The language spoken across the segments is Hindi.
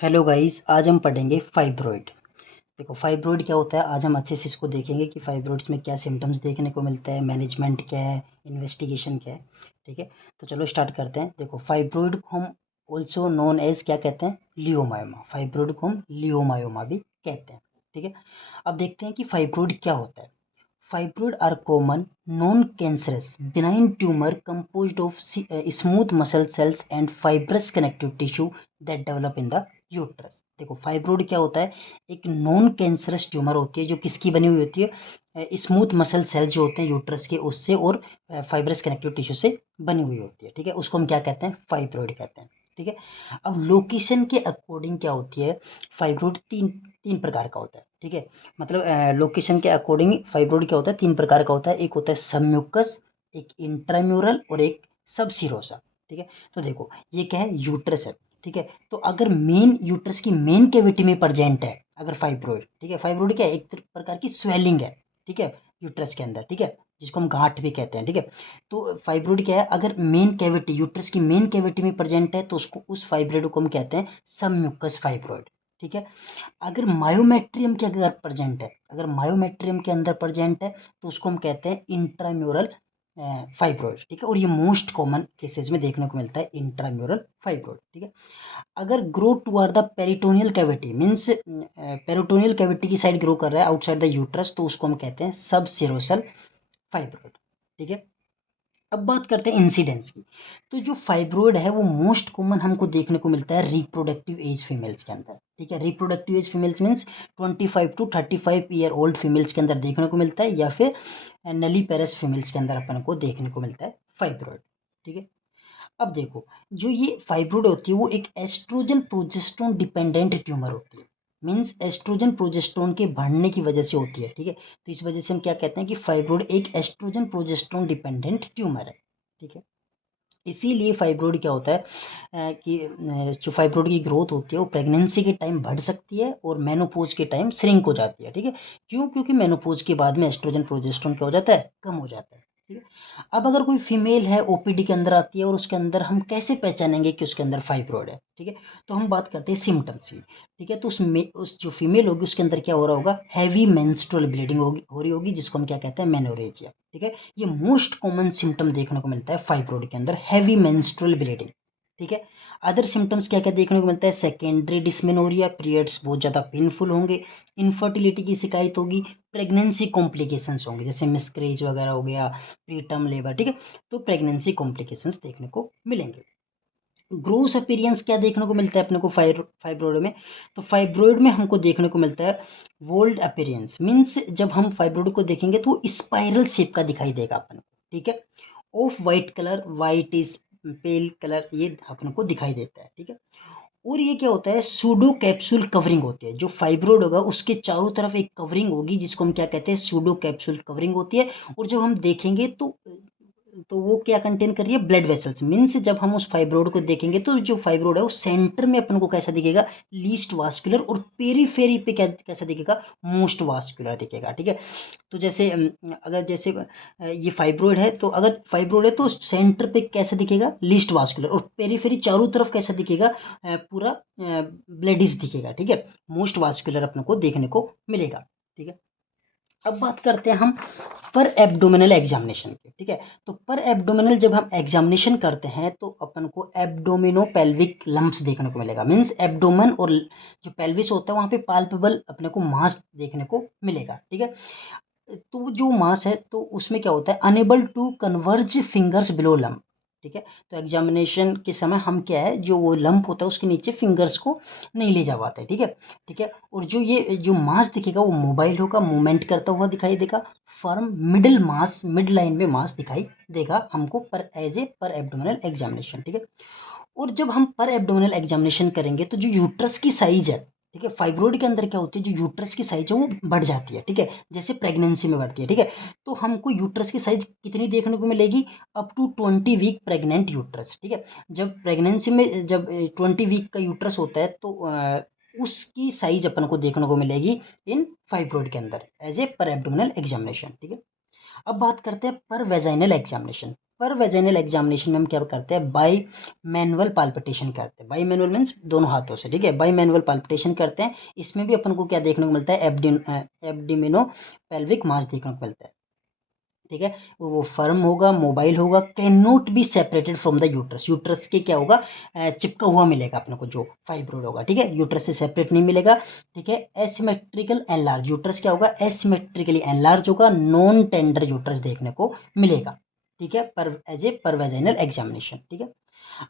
हेलो गाइस, आज हम पढ़ेंगे फाइब्रॉइड। देखो फाइब्रॉइड क्या होता है, आज हम अच्छे से इसको देखेंगे कि फाइब्रॉइड्स में क्या सिम्टम्स देखने को मिलता है, मैनेजमेंट क्या है, इन्वेस्टिगेशन क्या है। ठीक है, तो चलो स्टार्ट करते हैं। देखो फाइब्रॉइड को हम ऑल्सो नोन एज क्या कहते हैं, लियोमायोमा। फाइब्रॉइड को हम लियोमायोमा भी कहते हैं। ठीक है, अब देखते हैं कि फाइब्रॉइड क्या होता है। Fibroid are common, non-cancerous, benign tumor composed of smooth muscle cells and fibrous connective tissue that develop in the uterus। देखो फाइब्रोइड क्या होता है, एक नॉन कैंसरस ट्यूमर होती है जो किसकी बनी हुई होती है, स्मूथ मसल सेल जो होते हैं यूट्रस के उससे और फाइब्रस कनेक्टिव टिश्यू से बनी हुई होती है। ठीक है, उसको हम क्या कहते हैं, फाइब्रोइड कहते हैं। ठीक है, अब लोकेशन के अकॉर्डिंग क्या होती है, फाइब्रोइड तीन तीन प्रकार का होता है। ठीक है, मतलब लोकेशन के अकॉर्डिंग फाइब्रोइड क्या होता है, तीन प्रकार का होता है। एक होता है सबम्यूकस, एक इंट्राम्यूरल और एक सबसिरोसा। ठीक है, तो देखो ये क्या है, यूट्रस है। ठीक है, तो अगर मेन यूट्रस की मेन कैविटी में प्रेजेंट है अगर फाइब्रोइड, ठीक है, फाइब्रोइड क्या है, एक प्रकार की स्वेलिंग है। ठीक है, यूट्रस के अंदर। ठीक है, जिसको हम गांठ भी कहते हैं। ठीक है, तो फाइब्रोइड क्या है, अगर मेन कैविटी यूट्रस की मेन कैविटी में प्रेजेंट है तो उसको उस फाइब्रोइड को हम कहते हैं सबम्यूकस फाइब्रोइड। ठीक है, अगर मायोमेट्रियम के अगर प्रेजेंट है, अगर मायोमेट्रियम के अंदर प्रेजेंट है तो उसको हम कहते हैं इंट्राम्यूरल फाइब्रोइड। ठीक है, और ये मोस्ट कॉमन केसेस में देखने को मिलता है इंट्राम्यूरल फाइब्रोइड। ठीक है, अगर grow toward the peritoneal cavity means peritoneal cavity की साइड ग्रो कर रहा है आउटसाइड द यूट्रस तो उसको हम कहते हैं सब सिरोसल फाइब्रोइड। ठीक है, अब बात करते हैं इंसिडेंस की। तो जो फाइब्रोइड है वो मोस्ट कॉमन हमको देखने को मिलता है रिप्रोडक्टिव एज फीमेल्स के अंदर। ठीक है, reproductive age females means 25 to 35 year old females के अंदर देखने को मिलता है, या फिर नली पेरस फीमेल्स के अंदर अपन को देखने को मिलता है फाइब्रोइड। ठीक है, अब देखो जो ये फाइब्रोइड होती है वो एक एस्ट्रोजन प्रोजेस्टेरोन डिपेंडेंट ट्यूमर होती है। मीन्स एस्ट्रोजन प्रोजेस्टेरोन के बढ़ने की वजह से होती है। ठीक है, तो इस वजह से हम क्या कहते हैं कि फाइब्रोइड एक एस्ट्रोजन प्रोजेस्टेरोन डिपेंडेंट ट्यूमर है। ठीक है, इसीलिए फाइब्रोइड क्या होता है कि जो फाइब्रोइड की ग्रोथ होती है वो प्रेगनेंसी के टाइम बढ़ सकती है और मेनोपॉज के टाइम श्रिंक हो जाती है। ठीक है, क्यों, क्योंकि मेनोपॉज के बाद में एस्ट्रोजन प्रोजेस्टेरोन क्या हो जाता है, कम हो जाता है। ठीक है, अब अगर कोई फीमेल है ओपीडी के अंदर आती है और उसके अंदर हम कैसे पहचानेंगे कि उसके अंदर फाइब्रोइड है। ठीक है, तो हम बात करते हैं सिम्टम्स की। ठीक है, तो उस जो फीमेल होगी उसके अंदर क्या हो रहा होगा, हैवी मेंस्ट्रुअल ब्लीडिंग होगी, हो रही होगी, जिसको हम क्या कहते हैं, मेनोरेजिया। ठीक है, ये मोस्ट कॉमन सिम्टम देखने को मिलता है फाइब्रोइड के अंदर, हैवी मेंस्ट्रुअल ब्लीडिंग। ठीक है, अदर सिम्टम्स क्या क्या देखने को मिलता है, सेकेंडरी डिस्मेनोरिया, पीरियड्स बहुत ज़्यादा पेनफुल होंगे, इनफर्टिलिटी की शिकायत होगी, प्रेगनेंसी कॉम्प्लिकेशंस होंगे जैसे मिसकरेज वगैरह हो गया, प्रीटर्म लेबर। ठीक है, तो प्रेगनेंसी कॉम्प्लिकेशंस देखने को मिलेंगे। ग्रोस अपीयरेंस क्या देखने को मिलता है अपने को फाइब्रोइड में, तो फाइब्रोइड में हमको देखने को मिलता है वोल्ड अपीयरेंस। मीन्स जब हम फाइब्रोइड को देखेंगे तो स्पाइरल शेप का दिखाई देगा अपन को। ठीक है, of white colour, white is pail colour, ये अपन को दिखाई देता है। ठीक है, और ये क्या होता है, सूडो कैप्सूल कवरिंग होती है। जो फाइब्रोइड होगा उसके चारों तरफ एक कवरिंग होगी जिसको हम क्या कहते हैं, सूडो कैप्सूल कवरिंग होती है। और जब हम देखेंगे तो वो क्या कंटेन कर रही है, ब्लड वेसल्स। मीन्स जब हम उस फाइब्रोइड को देखेंगे तो जो फाइब्रोइड है वो सेंटर में अपन को कैसा दिखेगा, लीस्ट वास्कुलर, और पेरीफेरी पे क्या कैसा दिखेगा, मोस्ट वास्कुलर दिखेगा। ठीक है, तो जैसे अगर जैसे ये फाइब्रोइड है तो अगर फाइब्रोइड है तो सेंटर पे कैसा दिखेगा, लीस्ट वास्कुलर, और पेरीफेरी चारों तरफ कैसा दिखेगा, पूरा ब्लडिश दिखेगा। ठीक है, मोस्ट वास्कुलर अपने को देखने को मिलेगा। ठीक है, अब बात करते हैं हम पर एब्डोमिनल एग्जामिनेशन की। ठीक है, तो पर एब्डोमिनल जब हम एग्जामिनेशन करते हैं तो अपन को एब्डोमिनो पेल्विक लम्प्स देखने को मिलेगा। मीन्स एब्डोमेन और जो पेल्विस होता है वहाँ पे पाल्पेबल अपने को मास देखने को मिलेगा। ठीक है, तो जो मास है तो उसमें क्या होता है, unable to converge fingers below lump. ठीक है, तो एग्जामिनेशन के समय हम क्या है, जो वो लंप होता है उसके नीचे फिंगर्स को नहीं ले जा पाते। ठीक है, ठीक है, और जो ये जो मास दिखेगा वो मोबाइल होगा, मूवमेंट करता हुआ दिखाई देगा, फर्म मिडिल मास, मिड लाइन में मास दिखाई देगा हमको पर एज ए पर एब्डोमिनल एग्जामिनेशन। ठीक है, और जब हम पर एब्डोमिनल एग्जामिनेशन करेंगे तो जो यूट्रस की साइज है, ठीक है, फाइब्रोइड के अंदर क्या होती है, जो यूट्रस की साइज है वो बढ़ जाती है। ठीक है, जैसे प्रेगनेंसी में बढ़ती है। ठीक है, तो हमको यूट्रस की साइज कितनी देखने को मिलेगी, up to 20 week pregnant uterus. ठीक है, जब प्रेगनेंसी में जब 20 वीक का यूट्रस होता है तो उसकी साइज अपन को देखने को मिलेगी इन फाइब्रोइड के अंदर एज ए पर एब्डोमिनल एग्जामिनेशन। ठीक है, अब बात करते हैं पर वेजाइनल एग्जामिनेशन। पर वेजाइनल एग्जामिनेशन में हम क्या करते हैं, बाई मैनुअल पाल्पिटेशन करते हैं। बाई मैनुअल मीन्स दोनों हाथों से, ठीक है, बाई मैनुअल पाल्पिटेशन करते हैं। इसमें भी अपन को क्या देखने को मिलता है, एब्डिमिनो पेल्विक मास देखने को मिलता है, ठीक है। वो फर्म होगा, मोबाइल होगा, can not be separated from the uterus. Uterus के क्या होगा, चिपका हुआ मिलेगा अपने को जो फाइब्रोइड होगा, ठीक है, यूट्रस से सेपरेट नहीं मिलेगा, ठीक है। एसिमेट्रिकल एनलार्ज, यूट्रस क्या होगा, एसिमेट्रिकली एनलार्ज होगा, नॉन टेंडर यूट्रस देखने को मिलेगा, ठीक है, पर एज ए पर वेजाइनल एग्जामिनेशन, ठीक है।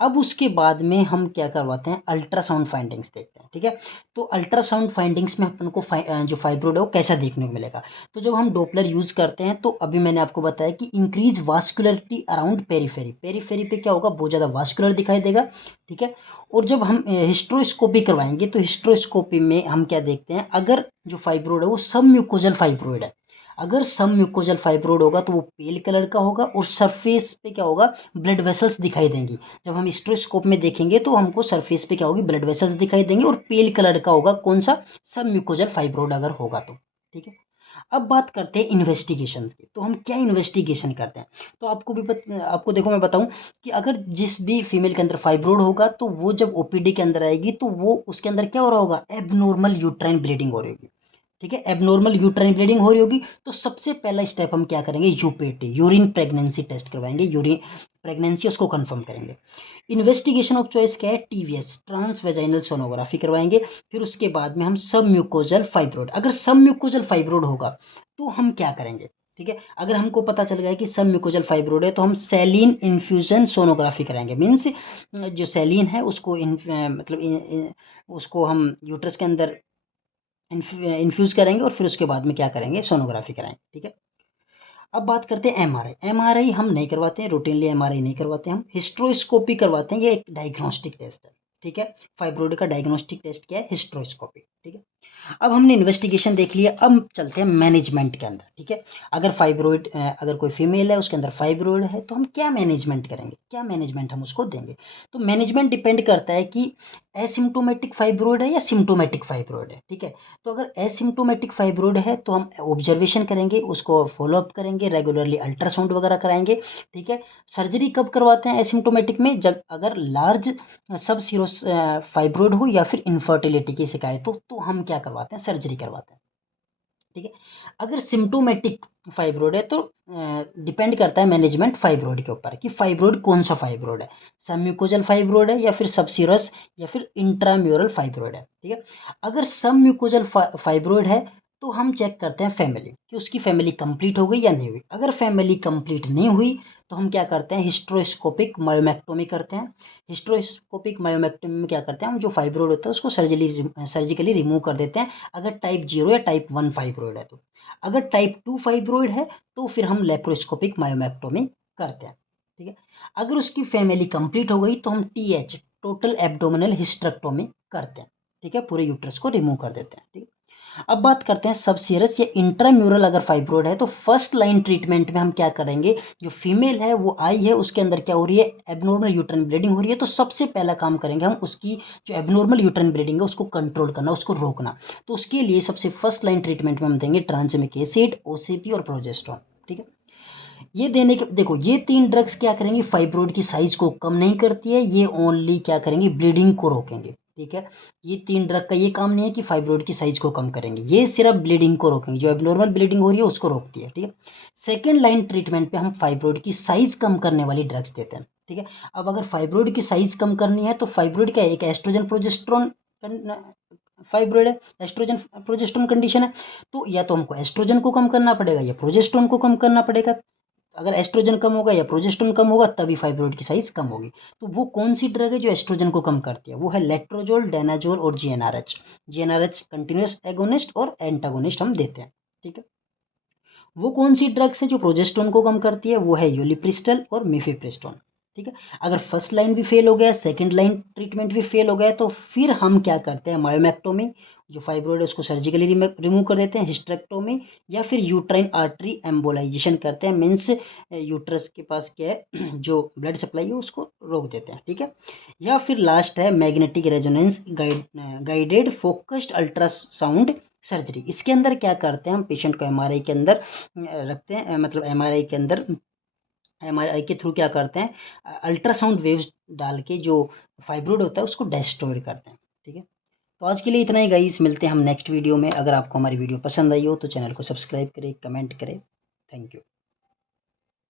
अब उसके बाद में हम क्या करवाते हैं, अल्ट्रासाउंड फाइंडिंग्स देखते हैं, ठीक है। तो अल्ट्रासाउंड फाइंडिंग्स में अपन को जो फाइब्रोइड है वो कैसा देखने को मिलेगा। तो जब हम डोपलर यूज करते हैं तो अभी मैंने आपको बताया कि इंक्रीज वास्कुलरिटी अराउंड पेरीफेरी, पेरीफेरी पे क्या होगा, बहुत ज़्यादा वास्कुलर दिखाई देगा, ठीक है। और जब हम हिस्ट्रोस्कोपी करवाएंगे तो हिस्ट्रोस्कोपी में हम क्या देखते हैं, अगर जो फाइब्रोइड है वो सब म्यूकोजल फाइब्रोइड है, अगर सब म्यूकोजल फाइब्रोइड होगा तो वो पेल कलर का होगा और सरफेस पे क्या होगा, ब्लड वेसल्स दिखाई देंगी। जब हम हिस्ट्रोस्कोप में देखेंगे तो हमको सरफेस पे क्या होगी, ब्लड वेसल्स दिखाई देंगे और पेल कलर का होगा, कौन सा, सब म्यूकोजल फाइब्रोइड अगर होगा तो, ठीक है। अब बात करते हैं इन्वेस्टिगेशन की। तो हम क्या इन्वेस्टिगेशन करते हैं, तो आपको देखो मैं बताऊं कि अगर जिस भी फीमेल के अंदर फाइब्रोइड होगा तो वो जब ओपीडी के अंदर आएगी तो वो उसके अंदर क्या हो रहा होगा, एबनॉर्मल यूट्राइन ब्लीडिंग हो रही होगी, ठीक है, एबनॉर्मल यूट्राइन ब्लीडिंग हो रही होगी। तो सबसे पहला स्टेप हम क्या करेंगे, यूपीटी, यूरिन प्रेगनेंसी टेस्ट करवाएंगे, यूरिन प्रेगनेंसी उसको कंफर्म करेंगे। इन्वेस्टिगेशन ऑफ चॉइस क्या है, टीवीएस, ट्रांस वेजाइनल सोनोग्राफी करवाएंगे। फिर उसके बाद में हम सब म्यूकोजल फाइब्रोइड, अगर सब म्यूकोजल फाइब्रोइड होगा तो हम क्या करेंगे, ठीक है। अगर हमको पता चल गया कि सब म्यूकोजल फाइब्रोइड है तो हम सेलिन इन्फ्यूजन सोनोग्राफी कराएंगे, मीन्स जो सेलिन है उसको उसको हम यूट्रस के अंदर इन्फ्यूज़ करेंगे और फिर उसके बाद में क्या करेंगे, सोनोग्राफी कराएंगे, ठीक है। अब बात करते हैं एमआरआई। एमआरआई हम नहीं करवाते हैं, रूटीनली एमआरआई नहीं करवाते, हम हिस्ट्रोस्कोपी करवाते हैं। ये एक डायग्नोस्टिक टेस्ट है, ठीक है, फाइब्रोइड का डायग्नोस्टिक टेस्ट क्या है, हिस्ट्रोस्कोपी, ठीक है। अब हमने इन्वेस्टिगेशन देख लिया, अब चलते हैं मैनेजमेंट के अंदर, ठीक है। अगर फाइब्रोइड, अगर कोई फीमेल है उसके अंदर फाइब्रोइड है तो हम क्या मैनेजमेंट करेंगे, क्या मैनेजमेंट हम उसको देंगे। तो मैनेजमेंट डिपेंड करता है कि एसिम्टोमेटिक फाइब्रोइड है या सिम्टोमेटिक फाइब्रोइड है, ठीक है। तो अगर एसिम्टोमेटिक फाइब्रोइड है तो हम ऑब्जर्वेशन करेंगे, उसको फॉलोअप करेंगे, रेगुलरली अल्ट्रासाउंड वगैरह कराएंगे, ठीक है। सर्जरी कब करवाते हैं एसिम्टोमेटिक में, जब अगर लार्ज सब सीरोस फाइब्रोइड हो या फिर इनफर्टिलिटी की शिकायत हो तो हम क्या करवाते हैं, सर्जरी करवाते हैं, ठीक है। अगर सिम्टोमेटिक फाइब्रोइड है तो डिपेंड करता है मैनेजमेंट फाइब्रोइड के ऊपर कि फाइब्रोइड कौन सा फाइब्रोइड है, सबम्यूकोजल फाइब्रोइड है या फिर सबसीरस या फिर इंट्राम्यूरल फाइब्रोइड है, ठीक है। अगर सबम्यूकोजल फाइब्रोइड है तो हम चेक करते हैं फैमिली कि उसकी फैमिली कंप्लीट हो गई या नहीं हुई। अगर फैमिली कंप्लीट नहीं हुई तो हम क्या करते हैं, हिस्ट्रोस्कोपिक मायोमेक्टोमी करते हैं। हिस्ट्रोस्कोपिक मायोमेक्टोमी में क्या करते हैं, हम जो फाइब्रोइड होता है उसको सर्जिकली रिमूव कर देते हैं, अगर टाइप 0 या टाइप 1 फाइब्रोइड है तो। अगर टाइप 2 फाइब्रोइड है तो फिर हम लेप्रोस्कोपिक मायोमेक्टोमी करते हैं, ठीक है। अगर उसकी फैमिली कंप्लीट हो गई तो हम टीएच, टोटल एब्डोमिनल हिस्टेरेक्टोमी करते हैं, ठीक है, पूरे यूट्रस को रिमूव कर देते हैं, ठीक है। अब बात करते हैं सबसीरस या इंट्राम्यूरल अगर फाइब्रोइड है तो फर्स्ट लाइन ट्रीटमेंट में हम क्या करेंगे, जो फीमेल है वो आई है उसके अंदर क्या हो रही है, एबनॉर्मल यूट्राइन ब्लीडिंग हो रही है, तो सबसे पहला काम करेंगे हम उसकी जो एबनॉर्मल यूट्राइन ब्लीडिंग है उसको कंट्रोल करना, उसको रोकना। तो उसके लिए सबसे फर्स्ट लाइन ट्रीटमेंट में हम देंगे ट्रांसजेमिक एसिड, ओसीपी और प्रोजेस्ट्रॉन, ठीक है। ये देने के देखो, ये तीन ड्रग्स क्या करेंगी, फाइब्रोइड की साइज को कम नहीं करती है, ये ओनली क्या करेंगे, ब्लीडिंग को रोकेंगे, ठीक है। ये तीन ड्रग का ये काम नहीं है कि फाइब्रोइड की साइज को कम करेंगे, ये सिर्फ ब्लीडिंग को रोकेंगे, जो एबनॉर्मल ब्लीडिंग हो रही है उसको रोकती है, ठीक है। सेकेंड लाइन ट्रीटमेंट पे हम फाइब्रोइड की साइज कम करने वाली ड्रग्स देते हैं, ठीक है। अब अगर फाइब्रोइड की साइज कम करनी है तो फाइब्रोइड का एक एस्ट्रोजन प्रोजेस्ट्रॉन फाइब्रोइड है, एस्ट्रोजन प्रोजेस्ट्रॉन कंडीशन है, तो या तो हमको एस्ट्रोजन को कम करना पड़ेगा या प्रोजेस्ट्रॉन को कम करना पड़ेगा। अगर एस्ट्रोजन कम होगा या प्रोजेस्टेरोन कम होगा तभी फाइब्रोइड की साइज कम होगी। तो वो कौन सी ड्रग है जो एस्ट्रोजन को कम करती है, वो है लेट्रोजोल, डेनाजोल और जीएनआरएच। जीएनआरएच कंटिन्यूस एगोनिस्ट और एंटागोनिस्ट हम देते हैं, ठीक है। वो कौन सी ड्रग्स है जो प्रोजेस्टेरोन को कम करती है, वो है यूलिप्रिस्टल और मिफेप्रिस्टोन, ठीक है। अगर फर्स्ट लाइन भी फेल हो गया, सेकंड लाइन ट्रीटमेंट भी फेल हो गया तो फिर हम क्या करते हैं, मायोमेक्टोमी, जो फाइब्रोइड है उसको सर्जिकली रिमूव कर देते हैं, हिस्टेरेक्टोमी, या फिर यूट्राइन आर्टरी एम्बोलाइजेशन करते हैं, मीन्स यूट्रस के पास क्या है जो ब्लड सप्लाई है उसको रोक देते हैं, ठीक है। या फिर लास्ट है magnetic resonance guided focused ultrasound surgery. इसके अंदर क्या करते हैं, हम पेशेंट को एमआरआई के अंदर रखते हैं, मतलब एमआरआई के अंदर एमआरआई के थ्रू क्या करते हैं, अल्ट्रासाउंड वेव्स डाल के जो फाइब्रोइड होता है उसको डिस्ट्रॉय करते हैं। ठीक है, तो आज के लिए इतना ही गाइस, मिलते हैं हम नेक्स्ट वीडियो में। अगर आपको हमारी वीडियो पसंद आई हो तो चैनल को सब्सक्राइब करें, कमेंट करें। Thank you.